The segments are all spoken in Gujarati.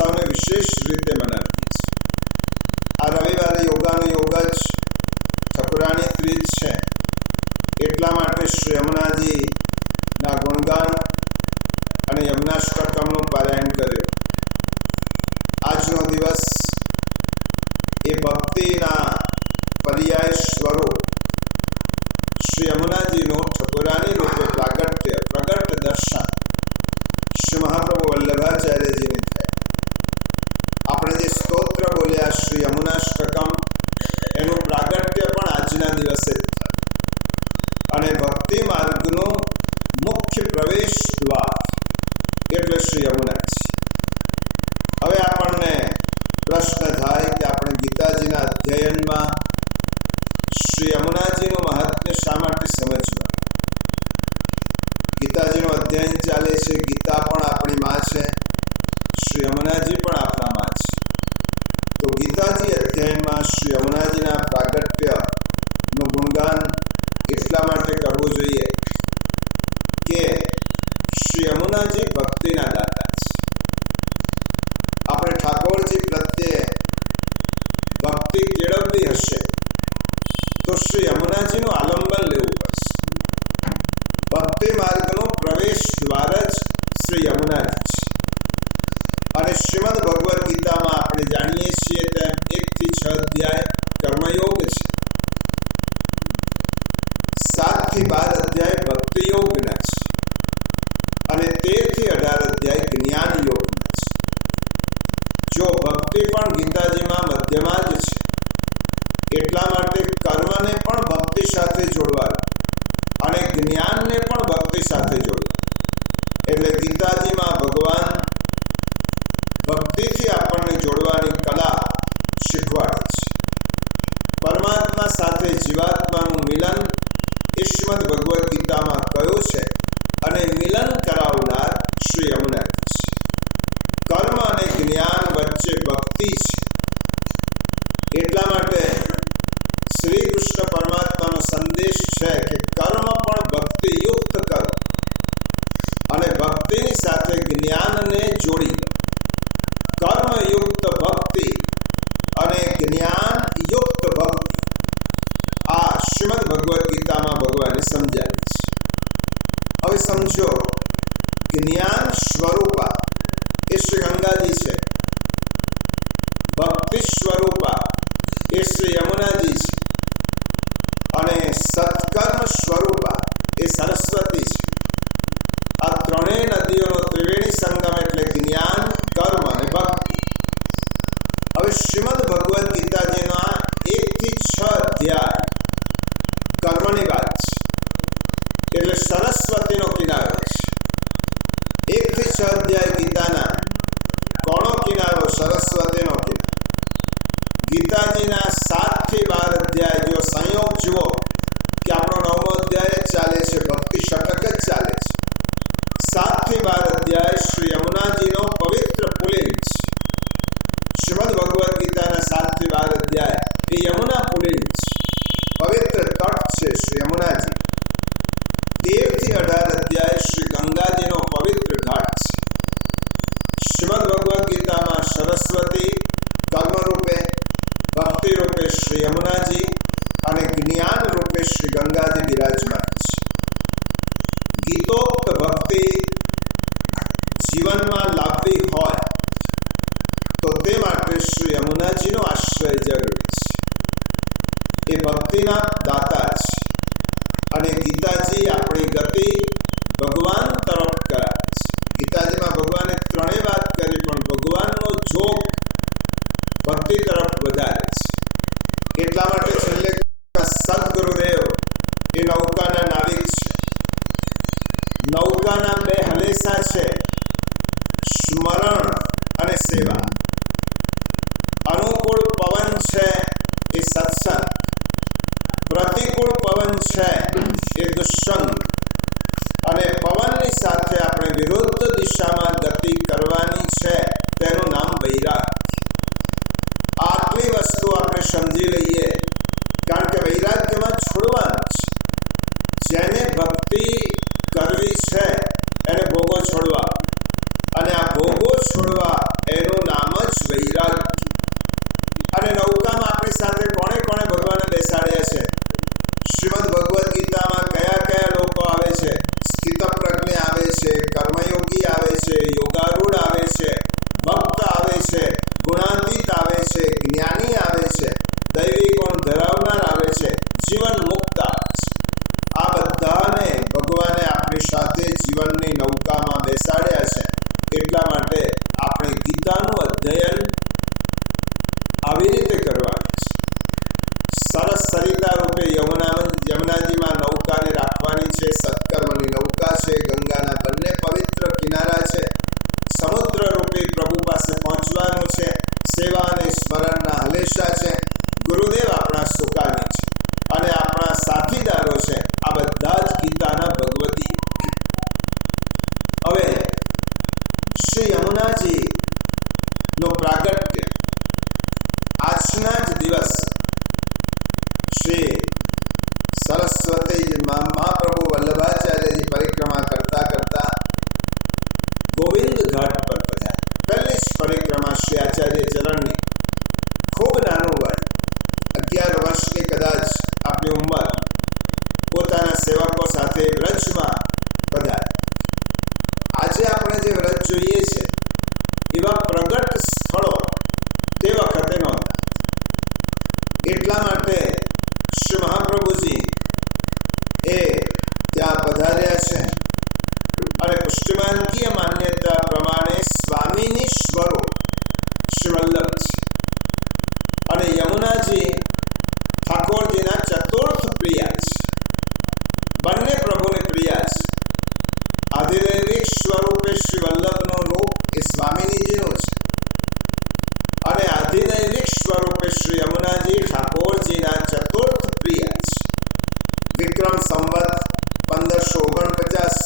સૌને વિશેષ રીતે મનાવીએ છીએ. આ રવિવારે યોગાનો યોગ જ ઠકુરાણી ત્રીજ છે. એટલા માટે શ્રી યમુનાજીના ગુણગાન અને યમુનાષ્ટકમનું પારાયણ કર્યું. આજનો દિવસ એ ભક્તિના પર્યાય સ્વરૂપ શ્રી યમુનાજીનું ઠકુરાણી રૂપે પ્રગટ દર્શન શ્રી મહાપ્રભુ વલ્લભાચાર્યજીને થયા. આપણે જે સ્તોત્ર બોલ્યા શ્રી યમુનાષ્ટકમ, એનું પ્રાગટ્ય પણ આજના દિવસે જ થયું. અને ભક્તિ માર્ગનું મુખ્ય પ્રવેશ દ્વાર એટલે શ્રી યમુનાજી. હવે આપણને પ્રશ્ન થાય કે આપણે ગીતાજીના અધ્યયનમાં શ્રી યમુનાજીનું મહાત્મ્ય શા માટે સમજવા? ગીતાજીનું અધ્યયન ચાલે છે. ગીતા પણ આપણી માં છે, શ્રી યમુનાજી પણ આપણા માં છે. તો ગીતાજી અધ્યયનમાં શ્રી યમુનાજીના પ્રાગટ્યનું ગુણગાન એટલા માટે કરવું જોઈએ કે શ્રી યમુનાજી ભક્તિના દાતા છે. આપણે ઠાકોરજી પ્રત્યે ભક્તિ કેળવવી હશે તો શ્રી યમુનાજીનું આલંબન લેવું પડશે. ભક્તિ માર્ગનો પ્રવેશ દ્વાર જ શ્રી યમુનાજી છે. અને શ્રીમદ ભગવદ્ ગીતામાં આપણે જાણીએ છીએ તેમ 1 થી 6 અધ્યાય કર્મયોગ છે, 7 થી 12 અધ્યાય ભક્તિ યોગના છે, અને 13 થી 18 અધ્યાય જ્ઞાન યોગના છે. જો ભક્તિ પણ ગીતાજીમાં મધ્યમાં જ છે, એટલા માટે કર્મને પણ ભક્તિ સાથે જોડવાનું અને જ્ઞાનને પણ ભક્તિ સાથે જોડવાનું. એટલે ગીતાજીમાં ભગવાન ભક્તિથી આપણને જોડવાની કલા શીખવાડે છે. પરમાત્મા સાથે જીવાત્માનું મિલન એ શ્રીમદ ભગવદ્ ગીતામાં કયું છે, અને મિલન કરાવનાર શ્રી યમુનાજી છે. કર્મ અને જ્ઞાન વચ્ચે ભક્તિ છે. એટલા માટે શ્રી કૃષ્ણ પરમાત્માનો સંદેશ છે કે કર્મ પણ ભક્તિયુક્ત કરો અને ભક્તિની સાથે જ્ઞાનને જોડી દો. કર્મયુક્ત ભક્તિ અને જ્ઞાનયુક્ત ભક્તિ, આ શ્રીમદ ભગવદ્ ગીતામાં ભગવાને સમજાવી છે. હવે સમજો, જ્ઞાન સ્વરૂપા એ શ્રી ગંગાજી છે, ભક્તિ સ્વરૂપા એ શ્રી યમુનાજી છે, અને સત્કર્મ સ્વરૂપા એ સરસ્વતી છે. આ ત્રણેય નદીઓનો ત્રિવેણી સંગમ એટલે જ્ઞાન, કર્મ અને ભક્તિ. હવે શ્રીમદ ભગવદ્ ગીતાજીના 1 થી 6 અધ્યાય કર્મની વાત છે, એટલે સરસ્વતીનો કિનારો છે. 1 થી 6 અધ્યાય ગીતાના કોનો કિનારો? સરસ્વતીનો કિનારો. ગીતાજીના 7 થી 12 અધ્યાય જો સંયોગ જુઓ કે આપણો 9મો અધ્યાય જ ચાલે છે, ભક્તિ શતક જ ચાલે છે. 7 થી 12 અધ્યાય શ્રી યમુનાજીનો પવિત્ર પુલિંગ છે. શ્રીમદ ભગવદ્ ગીતાના 7 થી 12 અધ્યાય એ યમુના પુલિંગ છે, પવિત્ર તટ છે શ્રી યમુનાજી. 13 થી 18 અધ્યાય શ્રી ગંગાજીનો પવિત્ર ઘાટ છે. શ્રીમદ ભગવદ્ ગીતામાં સરસ્વતી કર્મ રૂપે, ભક્તિ રૂપે શ્રી યમુનાજી અને જ્ઞાન રૂપે શ્રી ગંગાજી બિરાજમાન છે. ગીતોક્ત ભક્તિ જીવનમાં લાભવી હોય તો તે માટે શ્રી યમુનાજીનો આશ્રય જરૂરી છે. એ ભક્તિના દાતા છે, અને ગીતાજી આપણી ગતિ ભગવાન તરફ કરાવે છે. ગીતાજીમાં ભગવાને ત્રણેય વાત કરી, પણ ભગવાનનો જોગ ભક્તિ તરફ વધારે છે. એટલા માટે છેલ્લે સદગુરુદેવ એ નૌકાના નાવિક છે. નૌકાના 2 હલેસા છે, સ્મરણ અને સેવા. અનુકૂળ પવન છે એ સત્સંગ, પ્રતિકૂળ પવન છે એ દુષ્સંગ, અને પવનની સાથે આપણે વિરુદ્ધ દિશામાં ગતિ કરવાની છે તેનું નામ વૈરાગ. આટલી વસ્તુ આપણે સમજી લઈએ, કારણ કે વૈરાગ્યમાં છોડવાનું છે. જેને ભક્તિ કરવી છે એને ભોગો છોડવા, અને આ ભોગો છોડવા એનું નામ અધ્યયન આવી રીતે કરવાનું છે. સરસ સરિતા રૂપે યમુનાજીમાં નૌકાને રાખવાની છે. સત્કર્મની નૌકા છે. ગંગાના બંને પવિત્ર કિનારા છે. સમુદ્ર રૂપે પ્રભુ પાસે પહોંચવાનું છે. સેવા અને સ્મરણના હલેશા છે. ગુરુદેવ આપણા સુકાની છે અને આપણા સાથીદારો છે. આ બધા જ ગીતાના ભગવતી. હવે શ્રી યમુનાજી નો પ્રાગટ્ય આજના જ દિવસ શ્રી સરસ્વતી મહાપ્રભુ વલ્લભાચાર્યજી પરિક્રમા કરતા કરતા ગોવિંદ ઘાટ પર પધાર્યા. પહેલી જ પરિક્રમા શ્રી આચાર્ય ચરણની. ખૂબ નાનું વય, 11 વર્ષની કદાચ આપની ઉંમર, પોતાના સેવકો સાથે વ્રજમાં પધાર્યા. આજે આપણે જે વ્રજ જોઈએ છે એવા પ્રગટ સ્થળો તે વખતે નહોતા. એટલા માટે શ્રી મહાપ્રભુજી એ ત્યાં પધાર્યા છે અને પુષ્ટિમાનકીય માન્યતા પ્રમાણે સ્વામીની સ્વરૂપ શ્રી વલ્લભ છે અને યમુનાજી ઠાકોરજીના ચતુર્થ પ્રિયા છે. બંને પ્રભુને પ્રિયા છે. આધિદૈવિક સ્વરૂપે શ્રી વલ્લભનું રૂપ એ સ્વામિનીજીનું છે અને આધિદૈવિક સ્વરૂપે શ્રી યમુનાજી ઠાકોરજીના ચતુર્થ પ્રિય છે. વિક્રમ સંવત 1549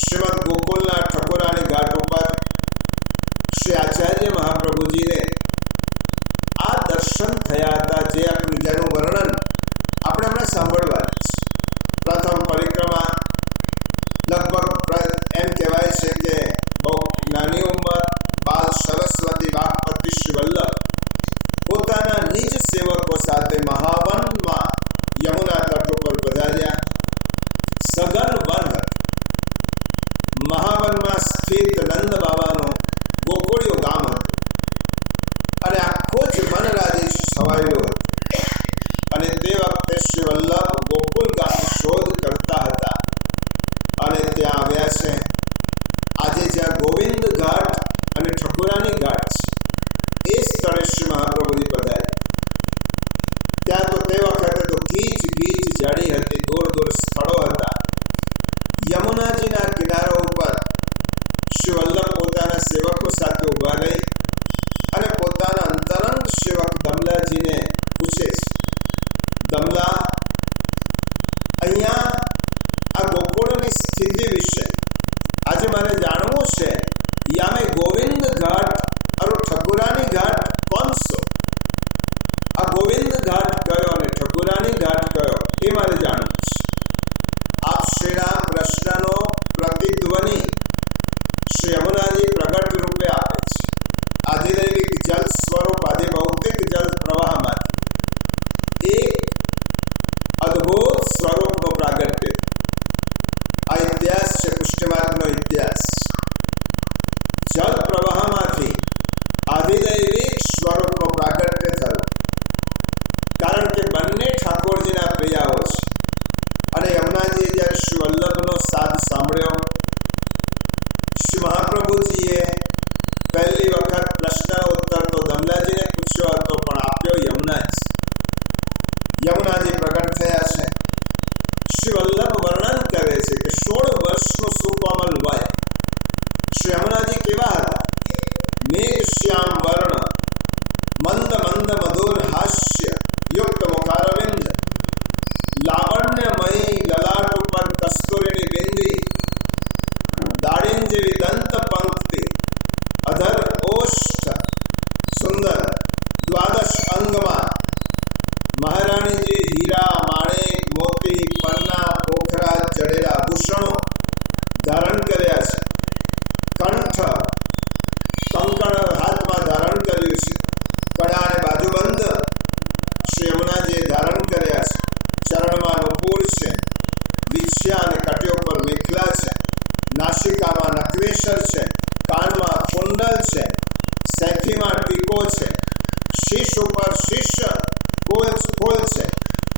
શ્રીમદ ગોકુલના ઠકોરાની ઘાટ ઉપર શ્રી આચાર્ય મહાપ્રભુજીને આ દર્શન થયા હતા, જેનું વર્ણન આપણે હમણાં સાંભળવાનું છે. પ્રથમ પરિક્રમા લગભગ એમ કહેવાય છે કે બહુ નાની ઉંમર બાલ સરસ્વતી બાગપતિ શ્રી વલ્લભ પોતાના નિજ સેવકો સાથે મહાવનમાં યમુના તટ ઉપર પધાર્યા. સઘન વન મહાવનમાં સ્થિત નંદ બાબાનું ગોકુળિયું ગામ હતું અને આખો જ વનરાજી છવાયેલો હતો અને તે વખતે શ્રી વલ્લભ ગોકુલ ગામની શોધ કરતા હતા અને ત્યાં આવ્યા છે. આજે જ્યાં ગોવિંદ ઘાટ અને ઠકોરાની ઘાટ છે એ સ્થળે શ્રી મહાપ્રભુજી પધાર્યા. ત્યાં તો તે વખતે તો ગીચ જાડી હતી, દૂર દૂર સ્થળો હતા. યમુનાજીના કિનારા ઉપર શ્રી વલ્લભ પોતાના સેવકો સાથે ઊભા રહી અને પોતાના અંતરંગ સેવક દમલાજીને પૂછે છે, દમલા, અહીંયા આ ગોકુળની સ્થિતિ વિશે આજે મારે જાણવું છે. યામે ગોવિંદ ઘાટ और ઠકુરાની ઘાટ कौन सो? આ ગોવિંદ ઘાટ કયો અને ઠકુરાની ઘાટ કયો એ મારે જાણવું છે. આપ શ્રીના પ્રશ્નનો પ્રતિધ્વનિ શ્રી યમુનાજી પ્રગટ રૂપે આપે છે. આધિદૈવિક જલ સ્વરૂપ આધિભૌતિક જલ પ્રવાહમાંથી એક અદ્ભુત સ્વરૂપનો પ્રાગટ્ય. આ ઇતિહાસ છે પુષ્ટિમાર્ગનો ઇતિહાસ. જલ પ્રવાહમાંથી આધિદૈવિક સ્વરૂપનો પ્રાગટ્ય થયું. કારણ કે બંને ઠાકોરજીના પ્રિયાઓ છે અને યમુનાજીએ જ્યારે શ્રી વલ્લભનો સાદ સાંભળ્યો, શ્રી મહાપ્રભુજીએ પહેલી વખત પ્રશ્નનો ઉત્તર તો દમલાજીને પૂછ્યો હતો, પણ આપ્યો યમુનાજી. યમુનાજી પ્રગટ થયા છે. શ્રી વલ્લભ વર્ણન કરે છે કે 16 વર્ષનું સુકોમલ વય. શ્રી યમુનાજી કેવા હતા? મેઘ શ્યામ વર્ણ, મંદ મંદ મધુર હાસ્ય યુક્ત મુખારવિંદ, લાવણ્યમયી લલાટ ઉપર કસ્તુરીની બિંદી, દાળીમ જેવી દંત પંક્તિ, અધર ઓષ્ઠ સુંદર, દ્વાદશ અંગમાં મહારાણીજી હીરા, માણેક, મોતી, પન્ના, પોખરા જડેલા આભૂષણો ધારણ કર્યા છે. કંઠ કંકણ હાથમાં ધારણ કર્યું છે. કડા અને બાજુબંધ શ્રી યમુનાજીએ ધારણ કર્યા છે. ચરણમાં નુપુર છે. વિછ્યા અને કટીઓ પર મેખલા છે. નાસિકામાં નકવેસર છે. કાનમાં કુંડલ છે. સેફીમાં ટીકો છે. શીશ ઉપર શીશ ફૂલ છે.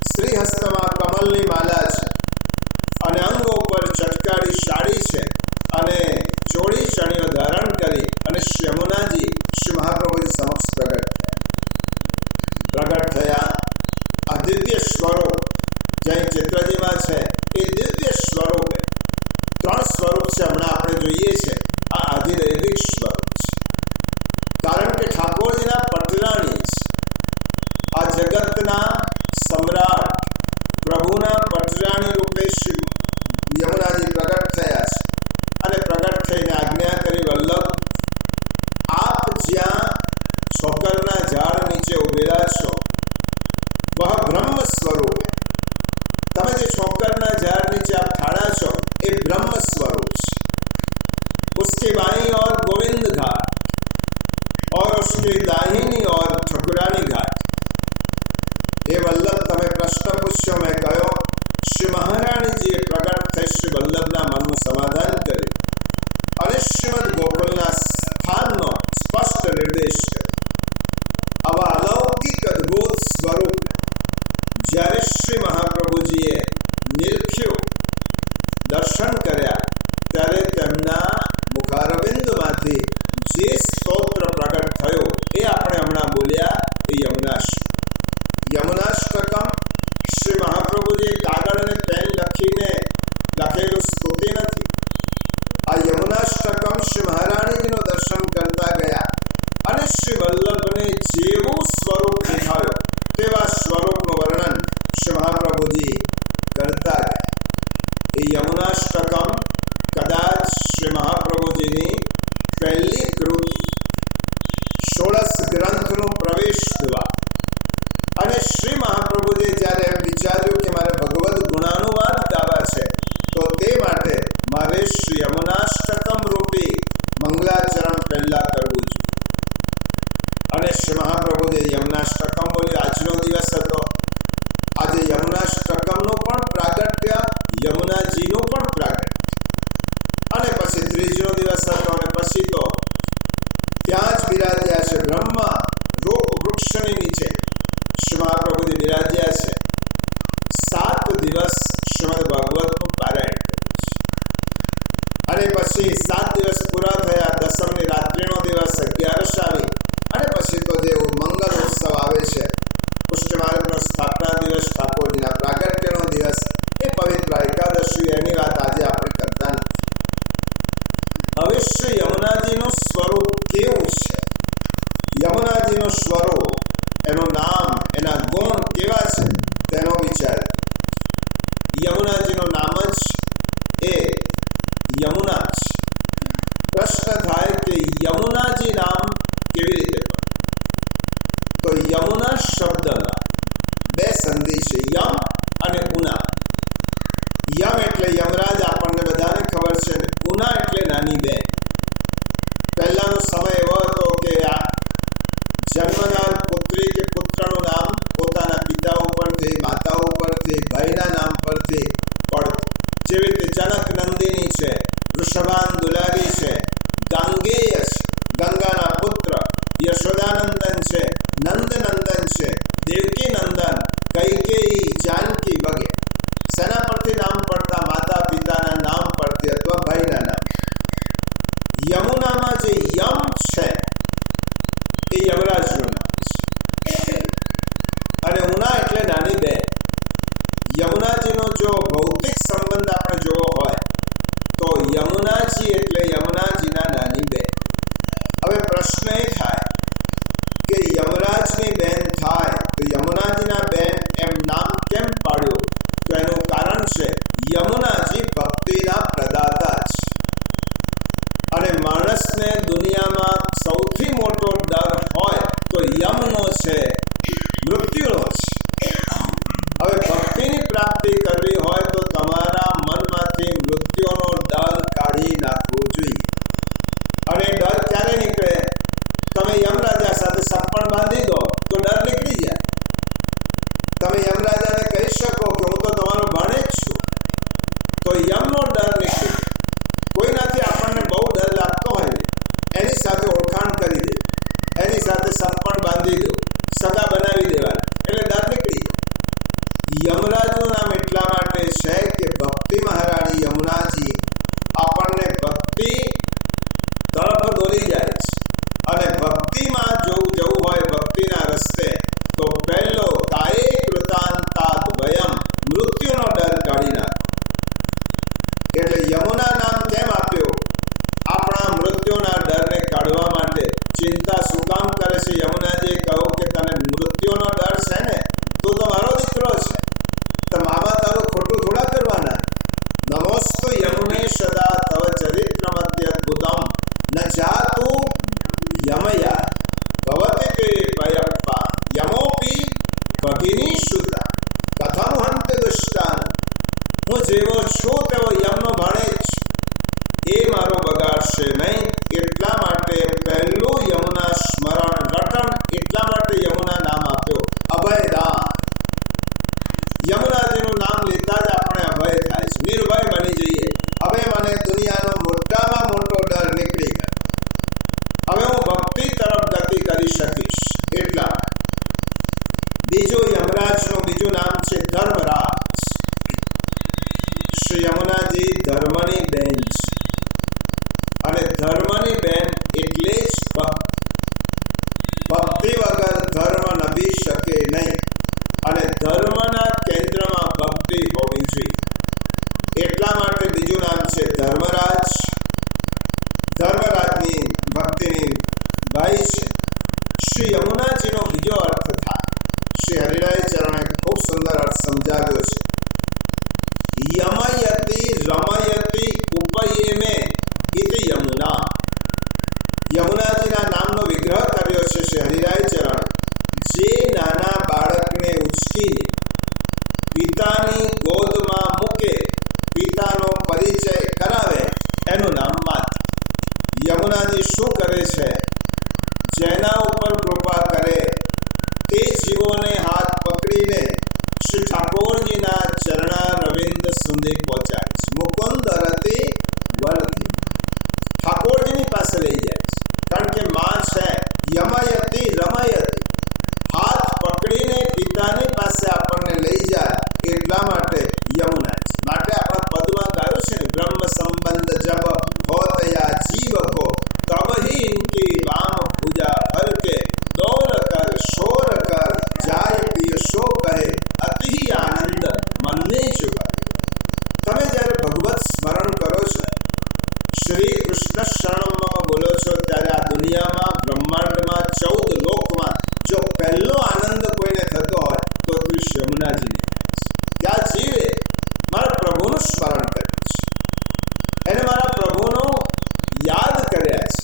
શ્રીહસ્તમાં કમલની માલા છે અને અંગો ઉપર ચટકારી સાડી છે અને ચોળી ચણીઓ ધારણ કરી અને શ્રી યમુનાજી મહાપ્રભુની સમક્ષ પ્રગટ થયા. આ દિવ્ય સ્વરૂપ જે ચિત્રજીમાં છે એ દિવ્ય સ્વરૂપ, 3 સ્વરૂપ છે. હમણાં આપણે જોઈએ છે આ આધિદૈવિક સ્વરૂપ છે, કારણ કે ઠાકોરજીના પટરાણી છે. આ જગતના સમ્રાટ પ્રભુના પટરાણી રૂપે શ્રી યમુનાજી પ્રગટ થયા છે અને પ્રગટ થઈને આજ્ઞા કરી, વલ્લભ આપ જ્યાં છોકરના ઝાડ નીચે ઉભેલા છો વહ બ્રહ્મ સ્વરૂપ, તમે જે છોકરના ઝાડ નીચે આપ ખड़ा છો એ બ્રહ્મ સ્વરૂપ છે. उसके बाईं ओर गोविंद घाट और उसके दाहिनी ओर ठकुरानी घाट. એ વલ્લભ તમે પ્રશ્ન પૂછ્યો, મેં કહ્યો શ્રી મહારાણીજીએ પ્રગટ થઈ શ્રી વલ્લભના મનનું સમાધાન કર્યું અને શ્રીમદ ગોકુલના સ્થાનનો સ્પષ્ટ નિર્દેશ કર્યો. આવા અલૌકિક અદ્ભુત સ્વરૂપ જ્યારે શ્રી મહાપ્રભુજીએ નિરખ્યું, દર્શન કર્યા, ત્યારે તેમના મુખારવિંદમાંથી જે સ્તોત્ર પ્રગટ થયો એ આપણે હમણાં બોલ્યા, એ યમુનાષ્ટકમ. શ્રી મહાપ્રભુજીએ કાગળ અને પેન લખીને લખેલું સ્તુતિ નથી. આ યમુનાષ્ટકમ શ્રી મહારાણીજીનું દર્શન કરતા ગયા અને શ્રી વલ્લભને જેવું સ્વરૂપ દેખાયો તેવા સ્વરૂપનું વર્ણન શ્રી મહાપ્રભુજી કરતા ગયા. એ યમુનાષ્ટકમ કદાચ શ્રી મહાપ્રભુજીની પહેલી કૃતિ, 16 ગ્રંથનું પ્રવેશ દ્વાર. અને શ્રી મહાપ્રભુજીએ જ્યારે એમ વિચાર્યું કે મારે ભગવદ ગુણાનુવાદ ગાવા છે, તો તે માટે મારે શ્રી યમુનાષ્ટકમ રૂપી મંગલાચરણ પહેલા કરવું જોઈએ. અને શ્રી મહાપ્રભુજીએ યમુનાષ્ટકમ બોલ્યો. આજનો દિવસ હતો, આજે યમુનાષ્ટકમનું પણ પ્રાગટ્ય, યમુનાજીનું પણ પ્રાગટ્ય. અને પછી ત્રીજો દિવસ હતો અને પછી તો ત્યાં જ બિરાજ્યા છે બ્રહ્મા રૂપ વૃક્ષની નીચે શ્રી મહાપ્રભુજી બિરાજ્યા છે. 7 દિવસ શ્રીમદ ભાગવતનું પારાયણ કર્યું છે. અને પછી 7 દિવસ પૂરા થયા, દસમની રાત્રિનો દિવસ 11 આવી અને પછી તો જે મંગલ ઉત્સવ આવે છે, પુષ્ટિમાર્ગનો સ્થાપના દિવસ, ઠાકોરજીના પ્રાગટ્યનો દિવસ, એ પવિત્ર એકાદશી, એની વાત આજે આપણે કરતા નથી. હવે શ્રી યમુનાજીનું સ્વરૂપ કેવું છે? યમુનાજીનું સ્વરૂપ, એનું નામ, એના ગુણ કેવા છે તેનો વિચાર. યમુનાજીનું નામ જ એ યમુના છે. પ્રશ્ન થાય કે યમુનાજી નામ કેવી રીતે પડે? તો યમુના શબ્દના 2 સંધિ છે, યમ અને ઉના. યમ એટલે યમરાજ, આપણને બધાને ખબર છે, અને ઉના એટલે નાની બેન. પહેલાનો સમય એવો હતો કે આ જન્મનાર પુત્રી કે પુત્રનું નામ પોતાના પિતા ઉપરથી, માતા ઉપરથી, ભાઈના નામ પરથી પડતું. જેવી રીતે જનક નંદિની છે, વૃષભાન દુલારી છે, ગાંગેય છે, ગંગાના પુત્ર, યશોદાનંદન છે, નંદનંદન છે, દેવકી નંદન, કૈકેયી, જાનકી વગેરે. સેના પરથી નામ પડતા? માતા પિતાના નામ પરથી અથવા ભાઈના નામ. યમુનામાં જે યમ છે એ યમરાજનું નામ છે. અને ઉના એટલે નાની બેન. યમુનાજીનો જો ભૌતિક સંબંધ આપણે જોવો હોય તો યમુનાજી એટલે યમુનાજીના નાની બેન. હવે પ્રશ્ન એ થાય કે યમરાજની બેન થાય તો યમુનાજીના બેન એમ નામ કેમ પાડ્યું? તો એનું કારણ છે યમુનાજી ભક્તિના પ્રદાતા છે. અને માણસને દુનિયામાં સૌથી મોટો ડર હોય તો યમનો છે, મૃત્યુનો છે. હવે ભક્તિની પ્રાપ્તિ કરવી હોય તો તમારા મનમાંથી મૃત્યુનો ડર કાઢી નાખવો જોઈએ. અને ડર ક્યારે નીકળે? તમે યમરાજા સાથે સપણ બાંધી દો તો ડર નીકળી જાય. તમે યમરાજાને કહી શકો કે હું તો તમારો ભાણેજ છું, તો યમનો ડર નીકળી. કોઈનાથી આપણને બહુ ડર લાગતો હોય ને, એની સાથે ઓળખાણ કરી દે, એની સાથે સપણ બાંધી દો, સગા બનાવી દેવાના, એટલે ડર નીકળી જાય. યમરાજનું નામ એટલા માટે છે કે ભક્તિ મહારાણી યમુનાજી આપણને ભક્તિ તરફ દોરી જાય છે. અને ભક્તિમાં જો પછી યમુનાજીએ કહ્યું કે તને મૃત્યુનો ડર છે ને, તું તો મારો દીકરો છે, તો મામા તારું ખોટું થોડા કરવાના. નમોસ્તુ યમુને સદા તવ ચરિત્રમત્યદ્ભુતમ ન જાતુ યમયા ભવતિ તે ભયપ્પા યમોપી ભગિની સુતા કથમ હંતે દુષ્ટાન. હું જેવો છું તેવો યમનો ભાણેજ, એ મારો બગાડશે નહીં. એટલા માટે પહેલું યમુના સ્મરણ રટણ, એટલા માટે યમુના નામ આપ્યો અભયદાન. યમુનાજીનું નામ લેતા જ આપણે અભય થાય છે, નિર્ભય બની જઈએ. હવે મને દુનિયાનો મોટામાં મોટો ડર નીકળી ગયો, હવે હું ભક્તિ તરફ ગતિ કરી શકીશ. એટલા બીજો યમરાજનું બીજું નામ છે ધર્મરાજ. શ્રી યમુનાજી ધર્મની બેન છે, અને ધર્મની બેન એટલે જ ભક્ત. ભક્તિ વગર ધર્મ નભી શકે નહીં, અને ધર્મના કેન્દ્રમાં ભક્તિ હોવી જોઈએ. એટલા માટે બીજું નામ છે ધર્મરાજ. ધર્મરાજની ભક્તિની ભાઈ છે. શ્રી યમુનાજીનો બીજો અર્થ થાય, શ્રી હરિરાય ચરણે ખૂબ સુંદર અર્થ સમજાવ્યો છે. યમયતિ રમયતિ ઉપયેમે ઇતિ યમુના. યમુનાજીના નામનો વિગ્રહ કર્યો છે શ્રી હરિરાય ચરણ. જે નાના બાળકને ઉચકીને પિતાની ગોદમાં મૂકે, પિતાનો પરિચય કરાવે, એનું નામ માતા. યમુનાજી શું કરે છે? જેના ઉપર કૃપા કરે તે જીવોને હાથ પકડીને શ્રી ઠાકોરજીના ચરણા રવિંદ સુધી પહોંચાડે છે. મુકુંદ રતિ વરતિ, ઠાકોરજીની પાસે લઈ જાય છે. કારણ કે માં છે. યમયતિ રમયતિ, હાથ પકડીને પિતાની પાસે આપણને લઈ જાય, એટલા માટે યમુનાજી. માટે આપણા પદમાં ગાયું છે ને, બ્રહ્મ સંબંધ જબ હોતયા જીવ કો તબ હી ઇનકી વામ પૂજા હર કે દોર કર શોર કર જાય પિય શો કહે અતિ આનંદ મનને જુગા. તમે જ્યારે ભગવત સ્મરણ કરો છો, શ્રી કૃષ્ણ શરણમાં બોલો છો, ત્યારે આ દુનિયામાં બ્રહ્માંડમાં 14 લોકમાં જો પહેલો આનંદ કોઈને થતો હોય તો શ્રી યમુનાજીને થાય છે. ત્યાં જીવે મારા પ્રભુનું સ્મરણ કર્યું છે, એને મારા પ્રભુનો યાદ કર્યા છે,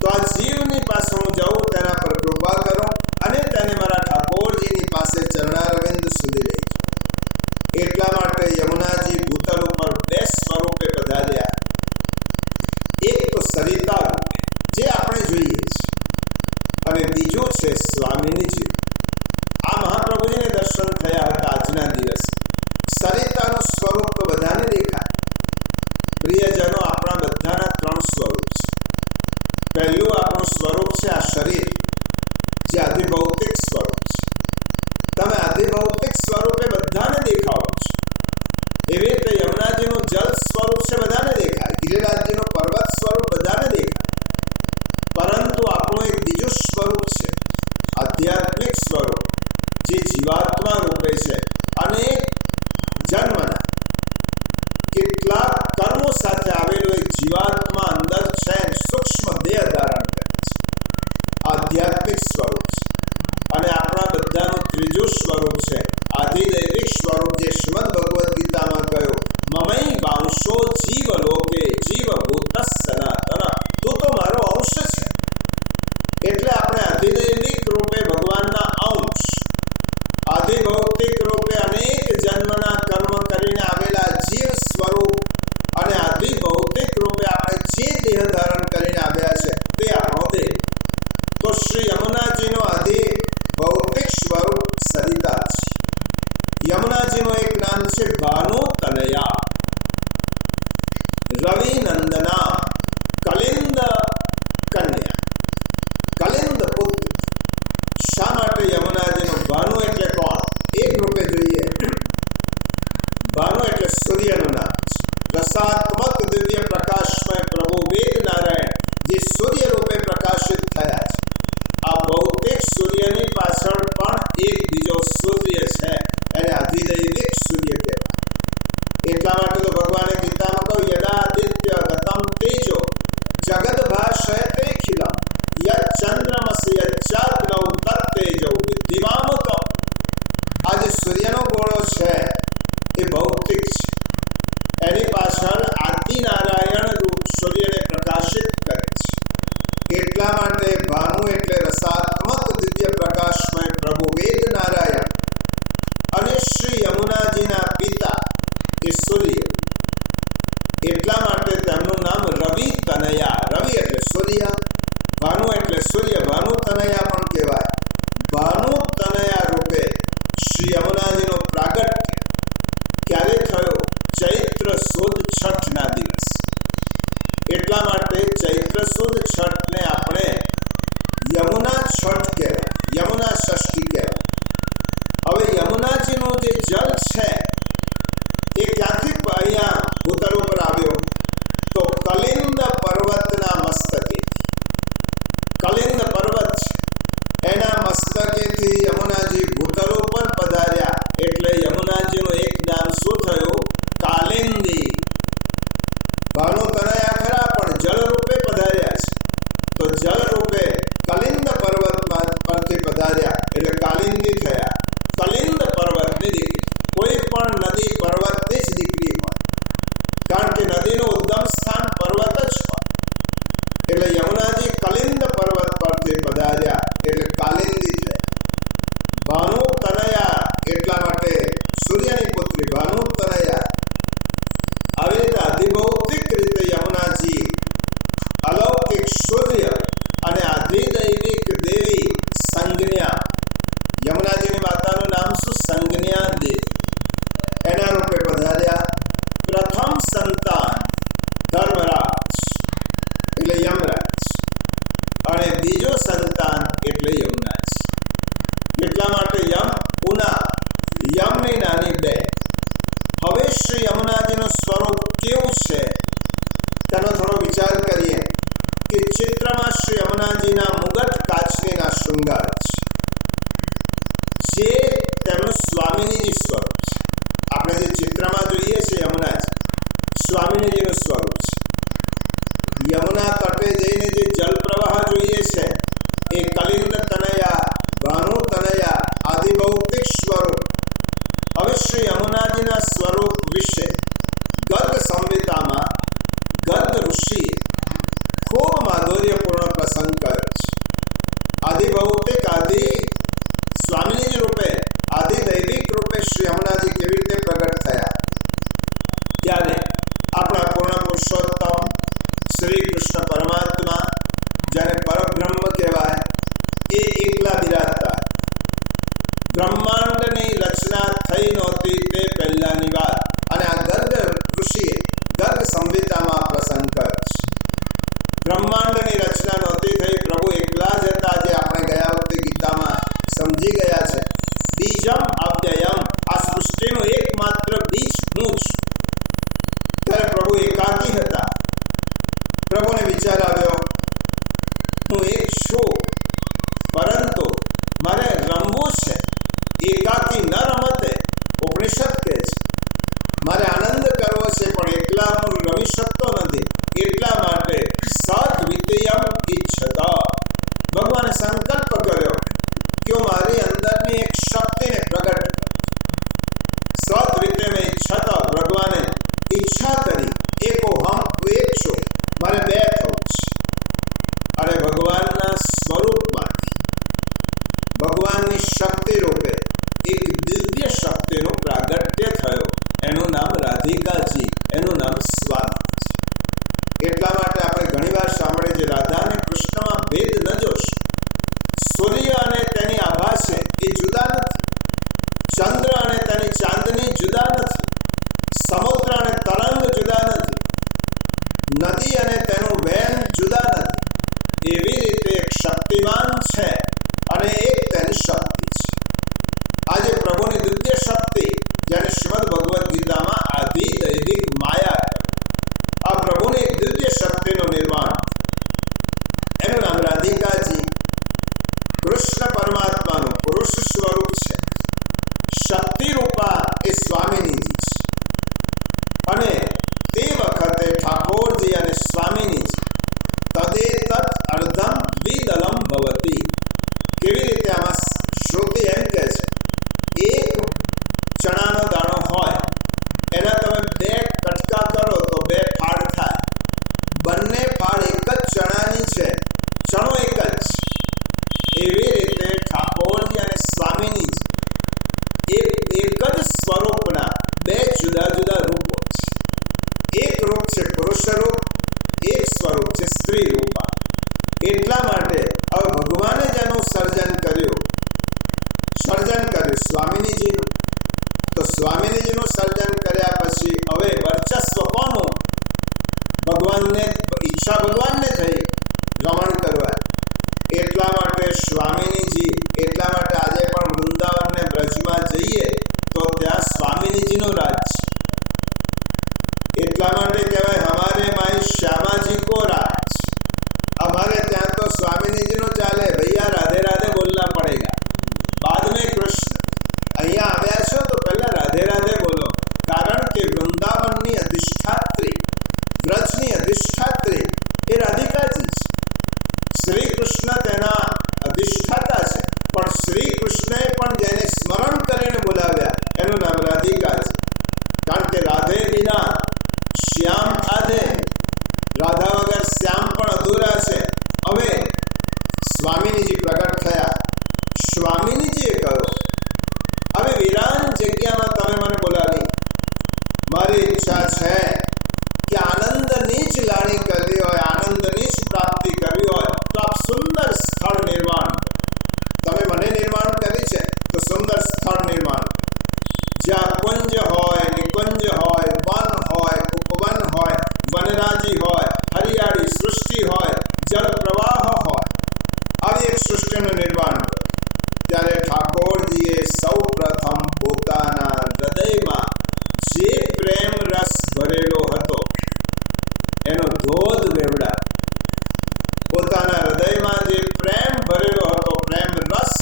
તો આ જીવની પાસે હું જાઉં, તેના પર કૃપા કરો અને તેને મારા ઠાકોરજીની પાસે ચરણારવિંદ સુધી લઈ જાઉં. એટલા માટે યમુનાજી ભૂતલ ઉપર 2 સ્વરૂપે પધાર્યા. એક તો સરિતા રૂપે, જે આપણે જોઈએ છીએ, અને બીજું છે સ્વામિનીજી. આ મહાપ્રભુજીને દર્શન થયા હતા આજના દિવસે. સરિતાનું સ્વરૂપ તો બધાને દેખાય. પ્રિયજનો, આપણા બધાના 3 સ્વરૂપ છે. પહેલું આપણું સ્વરૂપ છે આ શરીર, જે અધિભૌતિક સ્વરૂપ છે. તમે અધિભૌતિક સ્વરૂપે બધાને દેખાવો છો. એવી રીતે યમુનાજીનું જલ સ્વરૂપ છે, બધાને દેખાય. ગિરિરાજજીનું પર્વત સ્વરૂપ બધાને દેખાય. પરંતુ આપણું એક બીજું સ્વરૂપ છે, આધ્યાત્મિક સ્વરૂપ, જે જીવાત્મા રૂપે છે. અનેક જન્મના કેટલાક કર્મો સાથે આવેલો એક જીવાત્મા અંદર છે, સૂક્ષ્મ દેહ ધારણ કરે છે. આધ્યાત્મિક સ્વરૂપ છે. અને આપણા બધાનું ત્રીજું સ્વરૂપ છે આધિદૈવિક સ્વરૂપ, જે શ્રીમદ ભગવદ્ ગીતામાં કહ્યું, મમઈ વાંશો જીવ લોકે જીવભૂત સનાતન. તું તો મારો અંશ છે. એટલે આપણે અધિદૈવિક રૂપે ભગવાનના અંશ, આધિભૌતિક રૂપે અનેક જન્મના કર્મ કરીને આવેલા જીવ સ્વરૂપ, અને આધિભૌતિક રૂપે આપણે જે દેહ ધારણ કરીને આવ્યા છે તે આપણો દેહ. તો શ્રી યમુનાજીનો આધિભૌતિક સ્વરૂપ સરિતા છે. યમુનાજીનું એક નામ છે ભાનુ તનયા, રવિ નંદના, કલિંદ કન્યા. તનયા પણ કહેવાય. ભાનુ તનયા રૂપે શ્રી યમુનાજીનો પ્રાગટ્ય ક્યારે થયો? ચૈત્ર સુદ છઠના દિવસ. એટલા માટે ચૈત્ર સુદ છઠને આપણે યમુના છઠ કહેવાય, યમુના ષષ્ઠી કહેવાય. હવે યમુનાજીનું જે જળ છે એ ક્યાંથી અહીંયા ભૂતલ ઉપર આવ્યો? તો કલિંદ પર્વતના મસ્તકેથી. કલિંદ પર્વત છે એના મસ્તકેથી યમુનાજી ભૂતલ ઉપર પધાર્યા. એટલે યમુનાજીનું એક નામ શું થયું? કાલિંદી. ભાનુ તનયા ખરા પણ જળ રૂપે પધાર્યા છે, તો જળ રૂપે કલિંદ પર્વતમાં પરથી પધાર્યા એટલે કાલિંદી થયા. કલિંદ પર્વતની દીકરી. કોઈ પણ નદી પર્વતની જ દીકરી હોય, કારણ કે નદીનું ઉદ્ગમ સ્થાન પર્વત જ હોય. એટલે યમુનાજી કલિંદ પર્વત પરથી પધાર્યા એટલે કાલિંદી થયા. ભાનુ તનયા એટલા માટે સૂર્યની પુત્રી ભાનુ તનયા. આવી રીતે અધિભૌતિક રીતે યમુનાજી અલૌકિક સૂર્ય અને આધિદૈવિક દેવી સંજ્ઞા. યમુનાજીની માતાનું નામ શું? સંજ્ઞા દેવી. એના રૂપે પધાર્યા. પ્રથમ સંતાન ધર્મરાજ એટલે યમરાજ, અને બીજો સંતાન એટલે યમુનાજ. એટલા માટે યમ ઉના, યમની નાની બેન. હવે શ્રી યમુનાજીનું સ્વરૂપ કેવું છે તેનો થોડો વિચાર કરીએ કે ચિત્રમાં શ્રી યમુનાજીના મુગટ કાચનીના શૃંગાર છે, જે તેમનું સ્વામિનીજી સ્વરૂપ છે. આપણે જે ચિત્રમાં જોઈએ છીએ યમુનાજી, સ્વામિનીજીનું સ્વરૂપ છે. યમુના તટે જઈને જે જલ પ્રવાહ જોઈએ છે એ કલિંદ તનયા, ભાનુ તનયા, આદિભૌતિક સ્વરૂપ. હવે શ્રી યમુનાજીના સ્વરૂપ વિશે ગર્ગ સંહિતામાં ગર્ગ ઋષિએ ખૂબ માધુર્યપૂર્ણ પ્રસંગ કર્યો છે. આદિભૌતિક આદિ સ્વામિનીજી રૂપે, આદિ દૈવિક રૂપે શ્રી યમુનાજી કેવી રીતે પ્રગટ થયા? ત્યારે આપણા પૂર્ણ પુરુષોત્તમ શ્રી કૃષ્ણ પરમાત્મા, જેને પરબ્રહ્મ કહેવાય, એ એકલા બિરાજતા. બ્રહ્માંડની રચના થઈ નહોતી તે પહેલાની વાત, અને આ ગર્ગ ઋષિએ ગર્ગ સંહિતામાં પ્રસંગ કર્યો છે. બ્રહ્માંડની રચના નહોતી થઈ, પ્રભુ એકલા જ હતા, જે આપણે ગયા વખતે ગીતામાં સમજી ગયા છે. બીજમ અવ્યયમ, આ સૃષ્ટિનું એકમાત્ર બીજ હું છું. ત્યારે પ્રભુ એકાકી હતા. પ્રભુને વિચાર આવ્યો, હું એક છું, પરંતુ મારે રમવું છે. એકાકી ન રમતે, ઉપનિષદ કહે છે. મારે આનંદ કરવો છે, પણ એકલા હું રમી શકતો નથી. એટલા માટે સદ્વિતીયમ ઈચ્છતા ભગવાને સંકલ્પ કર્યો કે હું મારી અંદરની એક શક્તિને પ્રગટ કરું. સદ્વિતીયમ ઈચ્છતા ભગવાને ઈચ્છા કરી, એકો હમ એક છું, મારે બે થવું છે. અને ભગવાનના સ્વરૂપમાંથી, ભગવાનની શક્તિ રૂપે એક દિવ્ય શક્તિનું પ્રાગટ્ય થયો. એનું નામ રાધિકાજી, એનું નામ સ્વામી છે. એટલા માટે આપણે ઘણીવાર સાંભળે છે, રાધા અને કૃષ્ણમાં ભેદ ન જોશો. સૂર્ય અને તેની આભા છે એ જુદા નથી. ચંદ્ર અને તેની ચાંદની જુદા નથી. સમુદ્ર અને તરંગ જુદા નથી. નદી અને તેનું વહેણ જુદા નથી. એવી રીતે એક શક્તિમાન છે અને એક તેની શક્તિ છે. આજે પ્રભુની દિવ્ય શક્તિ, જેને શ્રીમદ ભગવદ્ ગીતામાં આદિ દૈવિક માયા, આ પ્રભુની દિવ્ય શક્તિનું નિર્માણ, એનું નામ રાધિકાજી. કૃષ્ણ પરમાત્માનું પુરુષ સ્વરૂપ છે. શક્તિ રૂપા એ સ્વામિનીજી છે. અને તે વખતે ઠાકોરજી અને સ્વામિનીજી તદેતત અર્ધમ દ્વિદલમ ભવતી, સ્વામિનીજીનું. તો સ્વામિનીજીનું સર્જન કર્યા પછી હવે વર્ચસ્વ કોનું? ભગવાનને ઈચ્છા ભગવાનને થઈ રમણ કરવા. એટલા માટે સ્વામિનીજી, એટલા માટે આજે પણ વૃંદાવનને બ્રજમાં જઈએ તો ત્યાં સ્વામિનીજીનો રાજ છે. એટલા માટે કહેવાય હમારે માઈ શ્યામાજી કો રાજ. हमारे ત્યાં તો સ્વામિનીજીનું ચાલે, ભૈયા રાધે રાધે બોલના પડેગા, बाद में कृष्ण. અહીંયા આવ્યા છો તો પહેલા રાધે રાધે બોલો, કારણ કે વૃંદાવનની અધિષ્ઠાત્રી, વ્રજની અધિષ્ઠાત્રી એ રાધિકાજી છે. શ્રી કૃષ્ણ તેના અધિષ્ઠાતા છે, પણ શ્રી કૃષ્ણએ પણ જેને સ્મરણ કરીને બોલાવ્યા એનું નામ રાધિકા છે. કારણ કે રાધે વિના શ્યામ આધે, રાધા વગર શ્યામ પણ અધૂરા છે. હવે સ્વામિનીજી પ્રગટ થયા. સ્વામિનીજીએ કહ્યું, હવે વિરાન જગ્યામાં તમે મને બોલાવી, મારી ઈચ્છા છે કે આનંદની જ લાણી કરવી હોય, આનંદની જ પ્રાપ્તિ કરવી હોય તો આપ સુંદર સ્થળ નિર્માણ. તમે મને નિર્માણ કરી છે તો સુંદર સ્થળ નિર્માણ, જ્યાં કુંજ હોય, નિકુંજ હોય, વન હોય, ઉપવન હોય, વનરાજી હોય, હરિયાળી સૃષ્ટિ હોય, જળ પ્રવાહ હોય, આવી એક સૃષ્ટિનું નિર્માણ કરો. ત્યારે ઠાકોરજીએ સૌ પ્રથમ પોતાના હૃદયમાં જે પ્રેમ રસ ભરેલો હતો એનો ધોધ વેવડા. પોતાના હૃદયમાં જે પ્રેમ ભરેલો હતો, પ્રેમ રસ,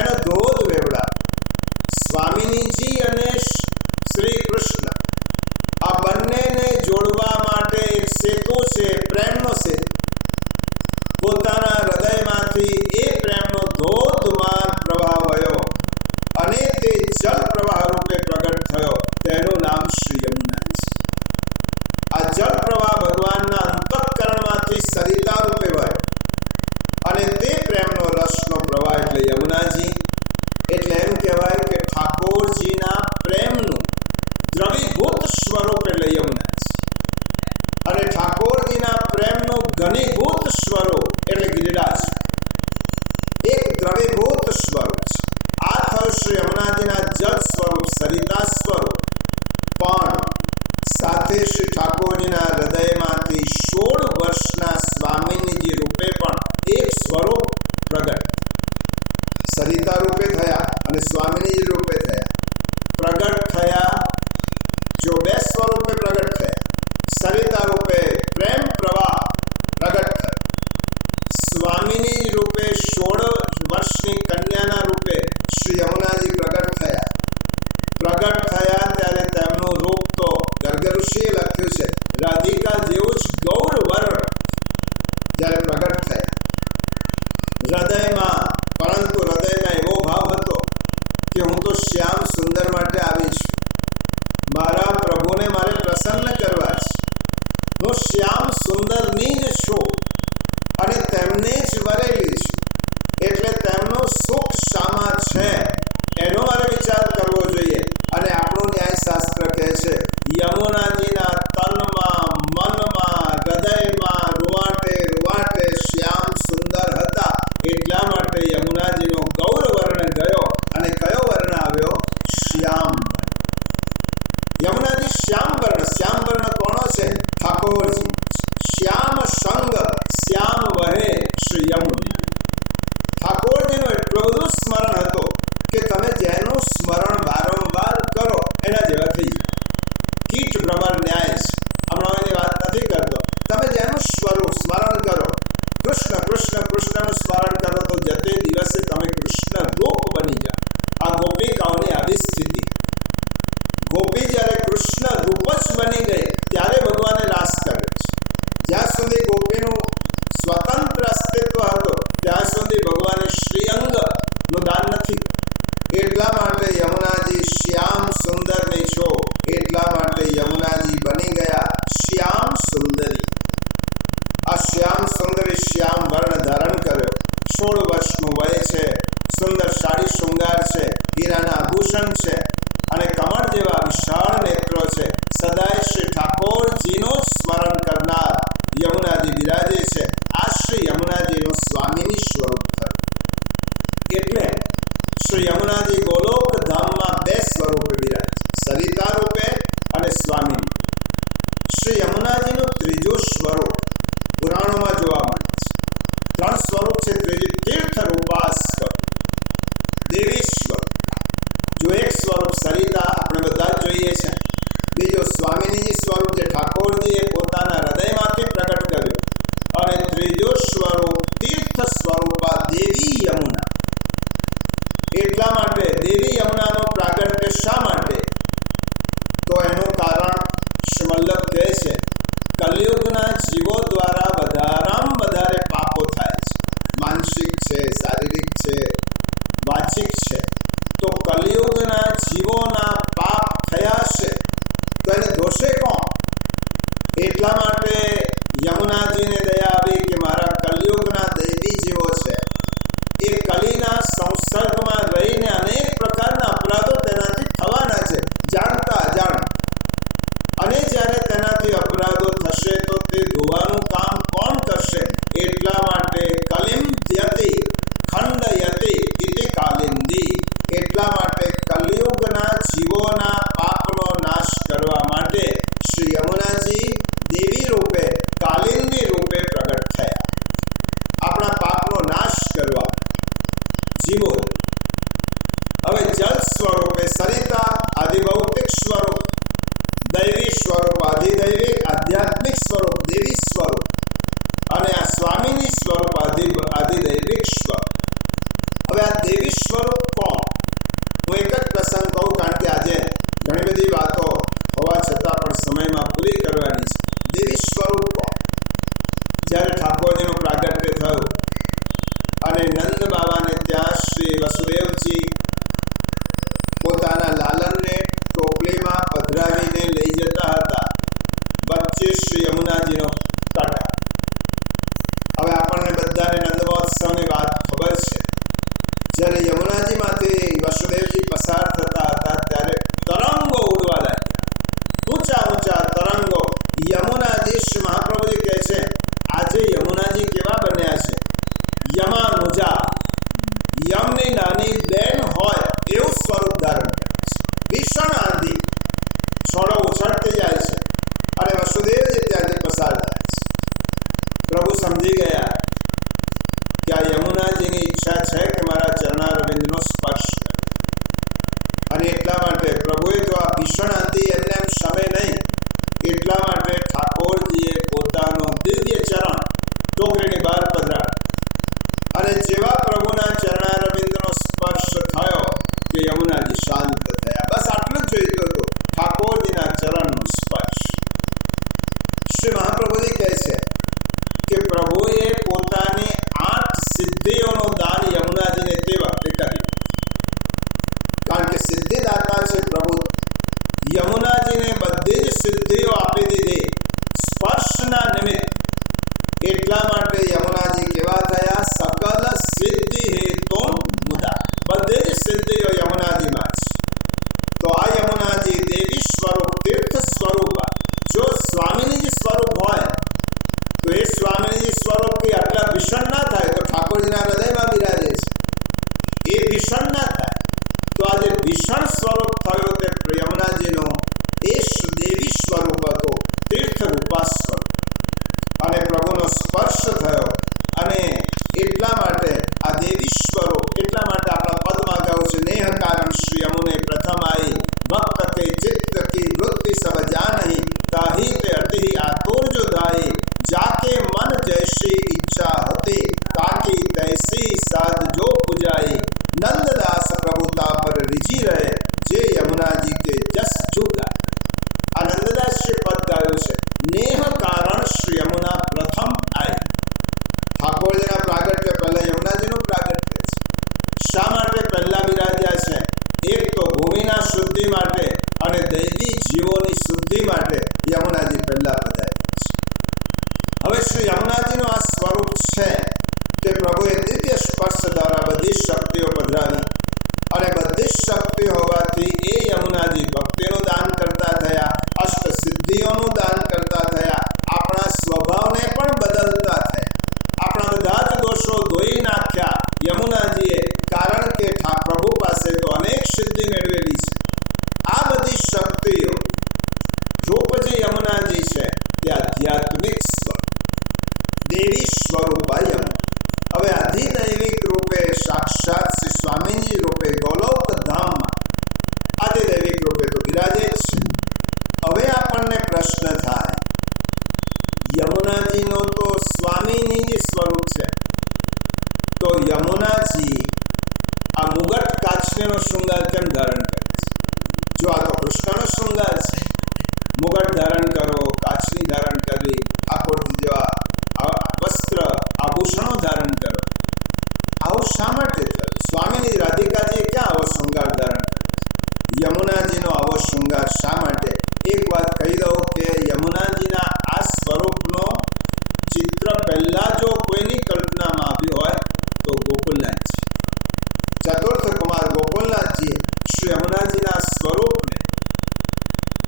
એનો ધોધ વેવડા. સ્વામિનીજી અને શ્રી કૃષ્ણ આ બંનેને જોડવા માટે એક સેતુ છે, પ્રેમનો સેતુ. પોતાના હૃદયમાંથી એ પ્રેમનો ધોધમાર પ્રવાહ વહ્યો અને તે જલ પ્રવાહ રૂપે પ્રગટ થયો. તેનું નામ શ્રી યમુના છે. આ જલ પ્રવાહ ભગવાનના અંતઃકરણમાંથી સરિતા રૂપે વહ્યો અને તે પ્રેમનો રસનો પ્રવાહ એટલે યમુનાજી. એટલે એમ કહેવાય કે ઠાકોરજીના પ્રેમનું દ્રવીભૂત સ્વરૂપ એટલે યમુના છે, અને ઠાકોરજીના પ્રેમનું ઘનીભૂત સ્વરૂપ એટલે ગિરિરાજ. એક દ્રવીભૂત સ્વરૂપ છે. આ થયું શ્રી યમુનાજીના જલ સ્વરૂપ, સરિતા સ્વરૂપ. પણ સાથે શ્રી ઠાકોરજીના હૃદયમાંથી 16 વર્ષના સ્વામિનીજી રૂપે પણ એક સ્વરૂપ પ્રગટ. સરિતા રૂપે થયા અને સ્વામિનીજી રૂપે થયા. પ્રગટ થયા, જો બે સ્વરૂપે પ્રગટ થયા. સરિતા રૂપે પ્રેમ પ્રવાહ પ્રગટ થયો. સ્વામિની રૂપે 16 વર્ષની કન્યાના રૂપે શ્રી યમુનાજી પ્રગટ થયા. પ્રગટ થયા ત્યારે તેમનું રૂપ તો ગર્ગ ઋષિએ લખ્યું છે, રાધિકા જેવું જ ગૌરવર્ણ જ્યારે પ્રગટ થયા. હૃદયમાં, પરંતુ હૃદયમાં એવો ભાવ હતો કે હું તો શ્યામ સુંદર માટે આવી છું, મારા પ્રભુને મારે પ્રસન્ન કરવા છે, હું શ્યામ સુંદરની જ છું અને તેમને જ વરેલી છું, એટલે તેમનું સુખ શામાં છે એનો મારે વિચાર કરવો જોઈએ. અને આપણું ન્યાયશાસ્ત્ર કહે છે, યમુનાજીના તનમાં, મનમાં, હૃદયમાં રૂવાટે રૂવાટે શ્યામ સુંદર હતા. એટલા માટે યમુનાજીનો ગૌરવર્ણ ગયો અને કયો વર્ણ આવ્યો? શ્યામ. યમુનાજી શ્યામ વર્ણ. શ્યામ વર્ણ કોનો છે? ઠાકોરજી. શ્યામ સંગ શ્યામ વહે શ્રી યમુના. ઠાકોરજીનું એટલું બધું સ્મરણ હતો કે તમે જેનું સ્મરણ વારંવાર કરો એના જેવા થઈ જાય. કીટ ભ્રમર ન્યાય છે, હમણાં એની વાત નથી કરતો. તમે જેનું સ્મરણ કરો, કૃષ્ણ કૃષ્ણ કૃષ્ણનું સ્મરણ કરો તો જતે દિવસે તમે કૃષ્ણ રૂપ બની જાઓ. આ ગોપિકાઓની આવી સ્થિતિ. ગોપી જ્યારે કૃષ્ણ રૂપ જ બની ગઈ ત્યારે ભગવાને રાસ કર્યો છે. જ્યાં સુધી ગોપીનું સ્વતંત્ર અસ્તિત્વ હતો ત્યાં સુધી ભગવાને શ્રીઅંગનું દાન નથી. એટલા માટે યમુનાજી શ્યામ સુંદરની છો, એટલા માટે યમુનાજી બની ગયા શ્યામ સુંદરી. આ શ્યામ સુંદરી શ્યામ વર્ણ ધારણ કર્યો. 16 વર્ષનું વય છે, સુંદર સાડી શૃંગાર છે, હીરાના આભૂષણ છે અને કમળ જેવા વિશાળ નેત્રો છે. સદાય શ્રી ઠાકોરજીનું સ્મરણ કરનાર યમુનાજી બિરાજે છે. આ શ્રી યમુનાજીનું સ્વામિની સ્વરૂપ થયું. એટલે શ્રી યમુનાજી ગોલોક સ્વામીજીએ પોતાના હૃદયમાંથી પ્રગટ કર્યું. અને ત્રીજો સ્વરૂપ તીર્થ સ્વરૂપા દેવી યમુના. એટલા માટે દેવી યમુનાનો પ્રાગટ્ય શા માટે? તો એનું કારણ શ્રીમલ્લભ કહે છે, કલયુગના જીવો દ્વારા વધારામાં વધારે પાપો થાય છે. માનસિક છે, શારીરિક છે, વાચિક છે. તો કલયુગના જીવોના પાપ થયા છે તો એને દોષે કોણ? એટલા માટે યમુનાજીને દયા આવી કે મારા કલયુગના દૈવી જીવો છે, એ કલીના સંસર્ગમાં રહીને અનેક પ્રકારના અપરાધો તેનાથી થવાના છે, જાણતા અજાણ. અને જ્યારે તેનાથી અપરાધો થશે તો તે ધોવાનું કામ કોણ કરશે? એટલા માટે કલિમ યતિ ખંડયતિ ઇતિ કાલિંદી. એટલા માટે કલયુગના જીવોના પાપનો નાશ કરવા માટે શ્રી યમુનાજી દેવી રૂપે કાલિંદી રૂપે પ્રગટ થયા. આપણા પાપનો નાશ કરવા જીવો. હવે જલ સ્વરૂપે સરિતા આદિભૌતિક સ્વરૂપ, દૈવી સ્વરૂપ આધિદૈવિક, આધ્યાત્મિક સ્વરૂપ દેવી સ્વરૂપ, અને આ સ્વામીની સ્વરૂપ આધિદૈવિક સ્વરૂપ. હવે આ દેવી સ્વરૂપ કોણ? હું એક જ પ્રસંગ કહું, કારણ કે આજે ઘણી બધી વાતો હોવા છતાં પણ સમયમાં પૂરી કરવાની છે. દેવી સ્વરૂપ કોણ? જ્યારે ઠાકોરજીનું પ્રાગટ્ય થયું અને નંદ બાબાને ત્યાં શ્રી વસુદેવજી પોતાના લાલનને ટોપલીમાં પધરાવીને લઈ જતા હતા, વચ્ચે શ્રી યમુનાજીનો તટ. હવે આપણને બધાને નંદ મહોત્સવની વાત ખબર છે. જ્યારે યમુનાજીમાંથી વસુદેવજી પસાર થતા હતા ત્યારે તરંગો ઉડવા લાગ્યા, ઊંચા ઊંચા તરંગો. યમુનાજી શ્રી મહાપ્રભુજી કહે છે, આજે યમુનાજી કેવા બન્યા છે? યમાનુજા, યમની નાની બેન હોય એવું સ્વરૂપ ધારણ કરે છે. ભીષણ આંધી, છોડો ઉછળતી જાય છે અને વસુદેવજી ત્યાંથી પસાર થાય છે. પ્રભુ સમજી ગયા કે આ યમુનાજીની ઈચ્છા છે કે મારા ચરણારવિંદનો સ્પર્શ કરે. અને એટલા માટે પ્રભુએ તો આ ભીષણ આંધી એમને એમ શમે નહીં. એટલા માટે ઠાકોરજીએ પોતાનો દિવ્ય ચરણ ટોકરીની બહાર પધરાવ્યો. અને જેવા પ્રભુના ચરણારવિંદનો સ્પર્શ થયો કે યમુનાજી શાંત થયા. બસ આટલું જ જોઈતું હતું, ઠાકોરજીના ચરણનો સ્પર્શ. શ્રી મહાપ્રભુજી કહે છે કે પ્રભુએ પોતાની 8 સિદ્ધિઓનું દાન યમુનાજીને તે વખતે કર્યું. કારણ કે સિદ્ધિદાતા છે પ્રભુ. યમુનાજીને બધી જ સિદ્ધિઓ આપી દીધી સ્પર્શના નિમિત્ત. એટલા માટે યમુનાજી કેવા થયા? સકલ સિદ્ધિ હેતુ મુદા. બધી જ સિદ્ધિઓ યમુનાજીમાં છે. તો આ યમુનાજી દેવી સ્વરૂપ, તીર્થ સ્વરૂપ. જો સ્વામીજી સ્વરૂપ હોય તો એ સ્વામીજી સ્વરૂપ કે આટલા ભીષણ ના થાય તો ઠાકોરજીના હૃદયમાં બિરાજે છે, એ ભીષણ ના થાય. તો આજે ભીષણ સ્વરૂપ થયો તે યમુનાજીનો એ દેવી સ્વરૂપ હતો, તીર્થ રૂપા સ્વરૂપ. અને પ્રભુનો સ્પર્શ થયો. અને એટલા માટે આ દેવી સ્વરૂપ, એટલા માટે આપણા પદમાં કહ્યું છે, નેહ કારણ શ્રી યમુને પ્રથમ આઈ, ભક્ત કે ચિત્ત કી વૃત્તિ સબ જાનહી, તાહી તે અતિ આતુર જો ધાઈ, जाके मन जैसी इच्छा होती, ताकि तैसी साध जो पुजाई, नंददास प्रभुता पर रिझी रहे, जे यमुना जी के जस जुगा. આ નંદદાસ શ્રી પદ ગાયું છે. નેહ કારણ શ્રી યમુના પ્રથમ આઈ. ઠાકોરજીના પ્રાગટ્ય પહેલા યમુનાજીનું પ્રાગટ્ય છે. શા માટે પહેલા બિરાજ્યા છે? એક તો ભૂમિના શુદ્ધિ માટે અને દૈવી જીવોની શુદ્ધિ માટે યમુનાજી પહેલા પધાર્યા છે. હવે શ્રી યમુનાજીનું આ સ્વરૂપ છે તે પ્રભુએ દિવ્ય સ્પર્શ દ્વારા બધી શક્તિઓ પધરાવી. અને બધી શક્તિ હોવાથી એ યમુનાજી ભક્તિનું દાન કરતા થયા, અષ્ટ સિદ્ધિઓનું દાન કરતા થયા, આપણા સ્વભાવને પણ બદલતા થયા. આપણા બધા જ દોષો ધોઈ નાખ્યા યમુનાજીએ, કારણ કે પ્રભુ પાસે તો અનેક સિદ્ધિ મેળવેલી છે. આ બધી શક્તિઓ રૂપ જે યમુનાજી છે તે આધ્યાત્મિક સ્વરૂપ, દેવી સ્વરૂપ યમુના. હવે આધિદૈવિક રૂપે સાક્ષાત શ્રી સ્વામીજી રૂપે ગોલોક ધામમાં આધિદૈવિક રૂપે તો બિરાજે જ છે. હવે આપણને પ્રશ્ન થાય યમુનાજી આ મુગટ કાચરીનો શૃંગાર કેમ ધારણ કરે છે? જો આ તો કૃષ્ણનો શૃંગાર છે, મુગટ ધારણ કરો, કાચરી ધારણ કરવી, ઠાકોરજી જેવા વસ્ત્ર આભૂષણો ધારણ કરો, આવું શા માટે થયું? સ્વામીની રાધિકાજીએ ક્યાં આવો શૃંગાર ધારણ કર્યો? યમુનાજીનો આવો શૃંગાર શા માટે? એક વાત કહી દઉં કે યમુનાજીના આ સ્વરૂપનો ચિત્ર પહેલા જો કોઈની કલ્પનામાં આવ્યું હોય તો ગોકુલનાથજી, ચતુર્થ કુમાર ગોકુલનાથજીએ શ્રી યમુનાજીના સ્વરૂપને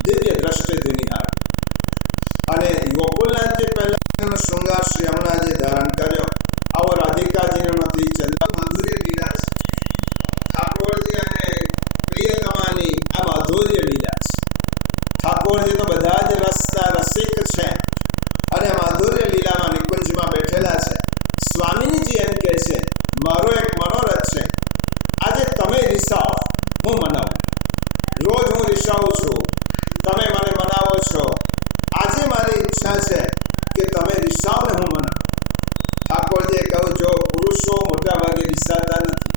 દિવ્ય દ્રષ્ટિથી નિહાળ્યું અને ગોકુલનાથજી પહેલાનો શૃંગાર શ્રી યમુનાજીએ ધારણ કર્યો. આવો રાધિકાજીનો નથી, ચંદ્ર માધુર્ય લીલા છે, ઠાકોરજી અને પ્રિયતમાની આ માધુર્ય લીલા છે. ઠાકોરજી તો બધા જ રસના રસિક છે અને માધુર્ય લીલામાં નિકુંજમાં બેઠેલા છે. સ્વામીજી એમ કહે છે, મારો એક મનોરથ છે, આજે તમે રિસાવો, હું મનાવું. રોજ હું રિસાવું છું, તમે મને મનાવો છો. આજે મારી ઈચ્છા છે કે તમે રિસાવ ને હું મનાવું. ઠાકોરજીએ કહ્યું, જો પુરુષો મોટા ભાગે રિસાતા નથી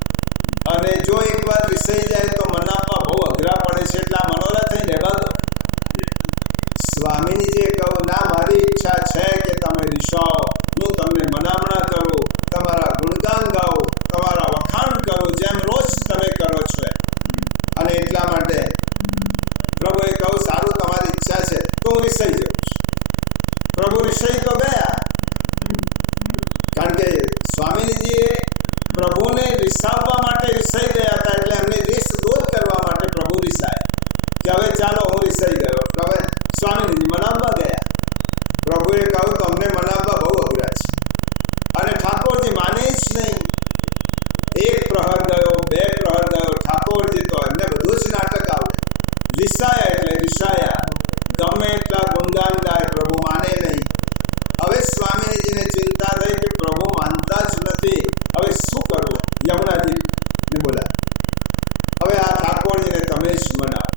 અને જો એકવાર રિસાઈ જાય તો મનાવવા બહુ અઘરા પડે છે, એટલે આ મનોરથ અહીં રહેવા દો. સ્વામીજીએ કહ્યું, ના, મારી ઈચ્છા છે કે તમે રિસાવો, હું તમને મનામણા કરું, તમારા ગુણગાન ગાઉં, તમારા વખાણ કરું, જેમ રોજ તમે કરો છો. અને એટલા માટે પ્રભુએ કહ્યું, સારું, તમારી ઈચ્છા છે તો હું રિસાઈ જાઉં છું. પ્રભુ રિસાઈ તો ગયા, કારણ કે સ્વામીજીએ પ્રભુને રિસાવવા માટે રિસાઈ ગયા હતા, એટલે એમને રીસ દૂર કરવા માટે પ્રભુ રિસાયા કે હવે ચાલો હું રિસાઈ ગયો. હવે સ્વામીજી મનાવવા ગયા. પ્રભુએ કહ્યું, તમને મનાવવા બહુ અઘરા છે. અને ઠાકોરજી માને જ નહીં. એક પ્રહર ગયો, બે પ્રહર ગયો, ઠાકોરજી તો એમને બધું જ નાટક આવડે. રિસાયા એટલે રિસાયા, ગમે એટલા ગુણગાન ગાય, પ્રભુ માને નહીં. હવે સ્વામીજીને ચિંતા થઈ કે પ્રભુ માનતા જ નથી, હવે શું કરવું? યમુનાજીને બોલાવ્યા. હવે આ ઠાકોરજીને તમે જ મનાવો.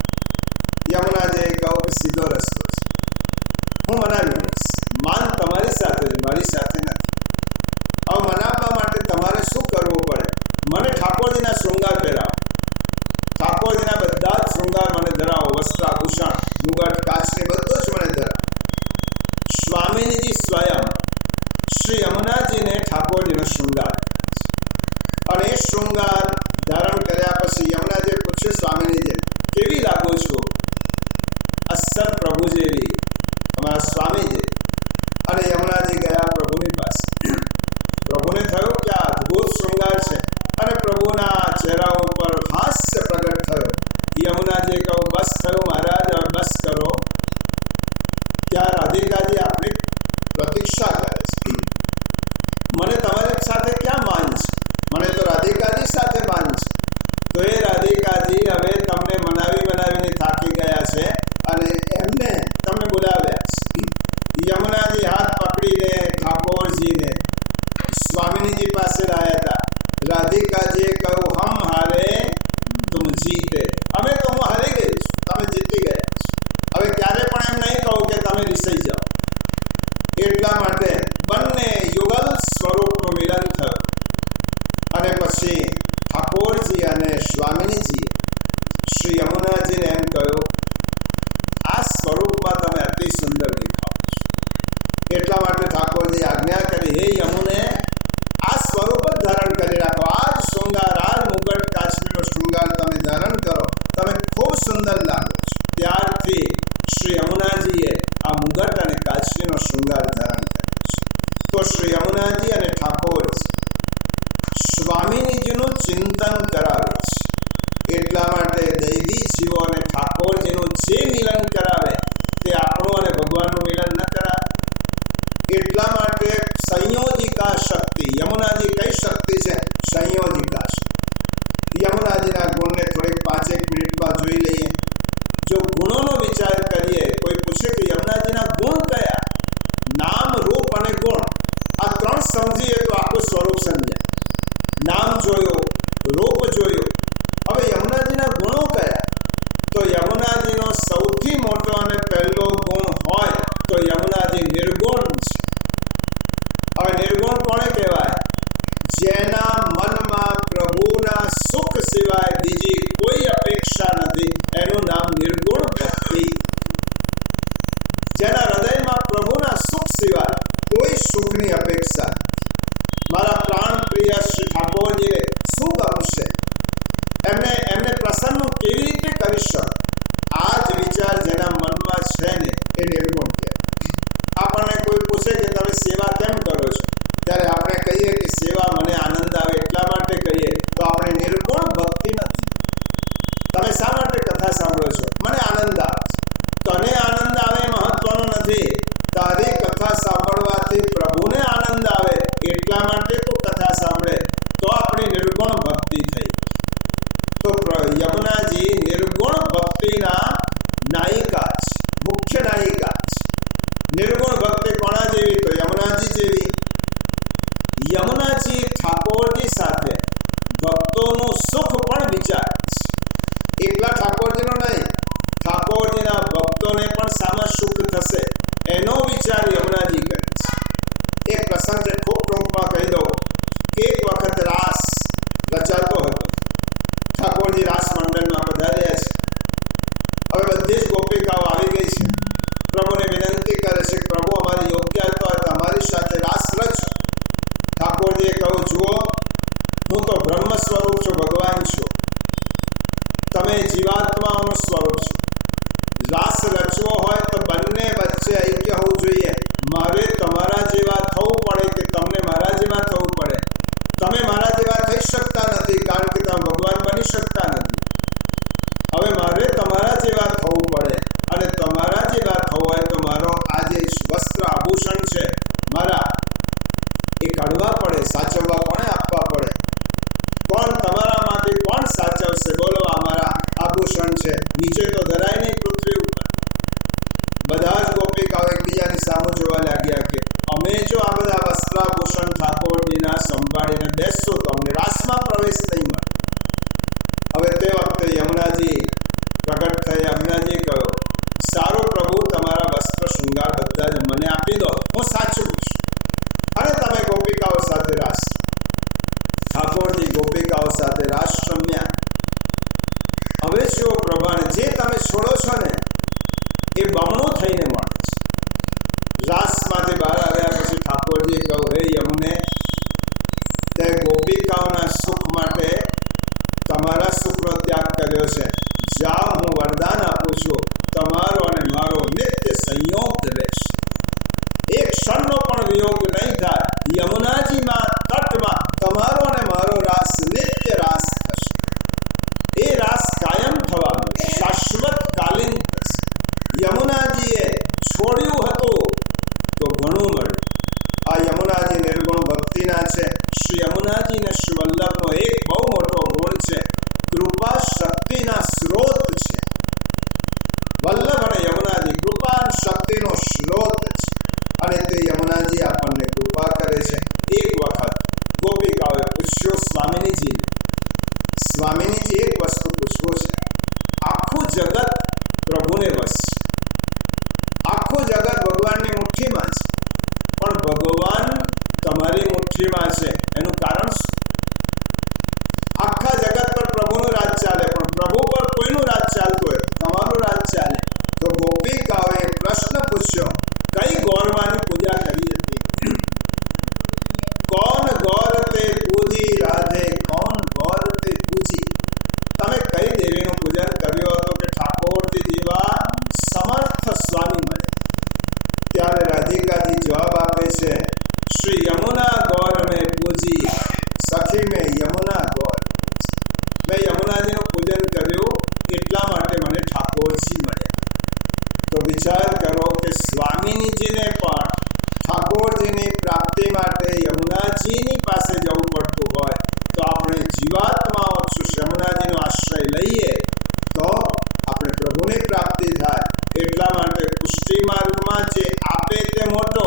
યમુનાજીએ કહ્યું કે સીધો રસ્તો છે, હું મનાવી દઈશ. માન તમારી સાથે જ, મારી સાથે નથી. હવે મનાવવા માટે તમારે શું કરવું પડે? મને ઠાકોરજીના શૃંગાર પહેરાવો, ઠાકોરજીના બધા જ શૃંગાર મને ધરાવો, વસ્ત્રાભૂષણ, મુગટ, કાચની બધું જ મને ધરાવો. સ્વામીજી સ્વયં શ્રી યમુનાજીને ઠાકોરજીનો શૃંગાર અને એ શૃંગાર ધારણ કર્યા પછી યમુનાજીએ પૂછ્યું, સ્વામીજીને કેવી લાગો છો? અસર પ્રભુ જેવી, અમારા સ્વામીજી. અને યમુનાજી ગયા પ્રભુની પાસે. પ્રભુને થયું કે આ અદ્ભુત શૃંગાર છે અને પ્રભુના ચહેરા ઉપર હાસ્ય પ્રગટ થયો. યમુનાજીએ કહ્યું, બસ થયું મહારાજ, હવે બસ કરો. ત્યાં રાધિકાજી આપની પ્રતીક્ષા કરે છે. મને તમારી સાથે ક્યાં માન છે? મને તો રાધિકાજી સાથે માન છે. તો એ રાધિકાજી હવે તમને મનાવીને થાકી ગયા છે અને એમને તમને બોલાવ્યા છે. યમુનાજી હાથ પકડીને ઠાકોરજીને સ્વામીજી પાસે લાયા હતા. રાધિકાજીએ કહ્યું, હમ હારે તુમ જીતે. અમે તો હું હારી ગઈ છું, તમે જીતી ગયા છો. હવે ક્યારે પણ એમ નહીં કહું કે તમે રિસાઈ જાઓ. એટલા માટે બંને યુગલ સ્વરૂપનું મિલન થયું અને પછી ઠાકોરજી અને સ્વામીજીએ શ્રી યમુનાજીને એમ કહ્યું, આ સ્વરૂપમાં તમે અતિ સુંદર દેખાઓ છો. એટલા માટે ઠાકોરજી આજ્ઞા કરી, હે યમુને, આ સ્વરૂપ જ ધારણ કરી રાખો. આ જ શૃંગાર, આ જ મુગટ કાચરીનો શૃંગાર તમે ધારણ કરો, તમે ખૂબ સુંદર લાગો છો. ત્યારથી શ્રી યમુનાજીએ આ મુગટ અને કાચરીનો શૃંગાર ધારણ કર્યો છે. તો શ્રી યમુનાજી અને ઠાકોરજી સ્વામીજીનું ચિંતન કરાવે છે. એટલા માટે દૈવી જીવો અને ઠાકોરજીનું જે મિલન કરાવે તે આપણું અને ભગવાનનું મિલન ન કરાવે. એટલા માટે સંયોજિકા શક્તિ, યમુનાજી કઈ શક્તિ છે? સંયોજિકા શક્તિ. યમુનાજીના ગુણને થોડીક 5-1 મિનિટમાં જોઈ લઈએ. જો ગુણોનો વિચાર કરીએ, કોઈ પૂછે કે યમુનાજીના ગુણ કયા? નામ, રૂપ અને ગુણ, આ ત્રણ સમજીએ તો આખું સ્વરૂપ સમજાય. નામ જોયું, રૂપ જોયું, હવે યમુનાજીના ગુણો કયા? તો યમુનાજીનો સૌથી મોટો અને પહેલો ગુણ હોય તો યમુનાજી નિર્ગુણ છે. હવે નિર્ગુણ કોને કહેવાય? જેના મનમાં ભક્તિ થઈ. તો યમુનાજી નિર્ગુણ ભક્તિના નાયિકા છે, મુખ્ય નાયિકા છે. નિર્ગુણ ભક્તિ કોના જેવી? તો યમુનાજી જેવી. યમુનાજી ઠાકોરજી સાથે ભક્તોનું સુખ પણ વિચારે છે. એકલા ઠાકોરજીનો નહીં, ઠાકોરજીના ભક્તોને પણ સામા સુખ થશે એનો વિચાર યમુનાજી કરે છે. એક પ્રસંગ છે, ખૂબ ટૂંકમાં કહી દઉં કે એક વખત રાસ રચાતો હતો. ઠાકોરજી રાસ મંડળમાં પધાર્યા છે. હવે બધી જ ગોપિકાઓ આવી ગઈ છે. પ્રભુને વિનંતી કરે છે, પ્રભુ અમારી યોગ્યતા હોય તો અમારી સાથે રાસ રચો. ઠાકોરજીએ કહ્યું, જુઓ, હું તો બ્રહ્મ સ્વરૂપ છું, ભગવાન છું, તમે જીવાત્માઓનું સ્વરૂપ છો. રાસ રચવો હોય તો બંને વચ્ચે ઐક્ય હોવું જોઈએ. મારે તમારા જેવા થવું પડે કે તમને મારા જેવા થવું પડે. તમે મારા જેવા થઈ શકતા નથી કારણ કે તમે ભગવાન બની શકતા નથી. હવે મારે તમારા જેવા થવું પડે અને તમારા જેવા થવું હોય તો મારો આ જે વસ્ત્ર આભૂષણ છે મારા, એ કાઢવા પડે, સાચવવા કોણે આપવા પડે? કોણ તમારામાંથી કોણ સાચવશે? બોલો, આ મારા આભૂષણ છે, નીચે તો ધરાય નહીં પૃથ્વી ઉપર. બધા જ ગોપિકાઓ એકબીજાની સામે જોવા લાગ્યા કે અમે જો આ બધા વસ્ત્રાભૂષણ ઠાકોરજીના સંભાળીને બેસશું તો અમને રાસમાં પ્રવેશ નહીં મળે. હવે તે વખતે યમુનાજી પ્રગટ થઈ. યમુનાજી કહ્યું, સારું પ્રભુ, તમારા વસ્ત્ર શૃંગાર બધા જ મને આપી દો, હું સાચું છું, અને તમે ગોપિકાઓ સાથે રાસ. ઠાકોરજી ગોપિકાઓ સાથે રાસ રમ્યા. હવે જો પ્રભાને જે તમે છોડો છો ને એ બમણું થઈને મળે છે. રાસમાંથી બહાર આવ્યા પછી ઠાકોરજીએ કહ્યું, હે યમુને, તે ગોપિકાઓના સુખ માટે તમારા સુખનો ત્યાગ કર્યો છે. જાઓ, હું વરદાન આપું છું, તમારો અને મારો નિત્ય સંયોગ રહેશે. એક ક્ષણનો પણ વિયોગ નહીં થાય. યમુનાજીમાં તટમાં તમારો અને મારો રાસ નિત્ય રાસ થશે. એ રાસ કાયમ થવાનો, શાશ્વત કાલીન થશે. યમુનાજીએ છોડ્યું હતું તો ઘણું મળ્યું. આ યમુનાજી નિર્ગુણ ભક્તિના છે. શ્રી યમુનાજી ને શ્રી વલ્લભનો એક બહુ મોટો ગુણ છે, કૃપા શક્તિના સ્ત્રોત છે. વલ્લભ અને યમુનાજી કૃપા શક્તિનો સ્ત્રોત છે, અને તે યમુનાજી આપણને કૃપા કરે છે. એક વખત ગોપિકાઓએ પૂછ્યું સ્વામિનીજી, સ્વામિનીજી, એક વસ્તુ પૂછવું છે. આખું જગત પ્રભુને વશ છે, આખું જગત ભગવાનની મુઠ્ઠીમાં છે, પણ ભગવાન તમારી મુઠ્ઠીમાં છે, એનું કારણ શું? આખા જગત પર પ્રભુનું રાજ ચાલે, પણ પ્રભુ પર કોઈનું રાજ ચાલતું હોય? તમારું રાજ ચાલે. તો ગોપિકાઓએ પ્રશ્ન પૂછ્યો, કઈ ગૌરવાની પૂજા કરી હતી? કોણ ગૌર તે પૂજી રાધે, કોણ ગૌર તે પૂજી? તમે કઈ દેવીનું પૂજન કર્યું હતું કે ઠાકોરજી જેવા સમર્થ સ્વામી મળે? ત્યારે રાધિકાજી જવાબ આપે છે, શ્રી યમુના ગૌર મેં પૂજી, સખી મેં યમુના ગૌર. મેં યમુનાજીનું પૂજન કર્યું એટલા માટે મને ઠાકોરજી મળ્યા. તો વિચાર કરો કે સ્વામિનીજીને પણ ઠાકોરજીની પ્રાપ્તિ માટે યમુનાજીની પાસે જવું પડતું હોય, તો આપણે જીવાત્માઓ યમુનાજીનો આશ્રય લઈએ તો આપણે પ્રભુની પ્રાપ્તિ થાય. એટલા માટે પુષ્ટિ માર્ગમાં જે આપે તે મોટો,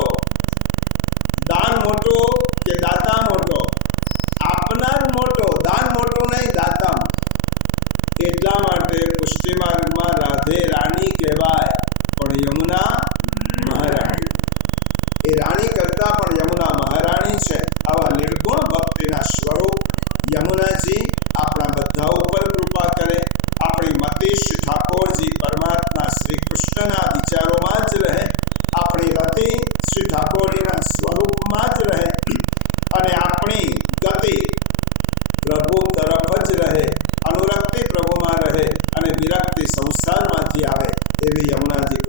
દાન મોટો કે દાતા મોટો? આપનાર મોટો, દાન મોટો નહીં, દાતા મોટો. એટલા માટે પુષ્ટિ માર્ગમાં રાધે રાણી કહેવાય, પણ યમુના મહારાણી. એ રાણી કરતા પણ યમુના મહારાણી છે. આવા નિર્ગુણ ભક્તિના સ્વરૂપ યમુનાજી આપણા બધા ઉપર કૃપા કરે. આપણી મતિ શ્રી ઠાકોરજી પરમાત્મા શ્રી કૃષ્ણના વિચારોમાં જ રહે. આપણી રતિ શ્રી ઠાકોરજીના સ્વરૂપમાં જ રહે, અને આપણી ગતિ પ્રભુ તરફ જ રહે. અનુરક્તિ પ્રભુમાં રહે અને વિરક્તિ સંસારમાંથી આવે. એવી યમુનાજી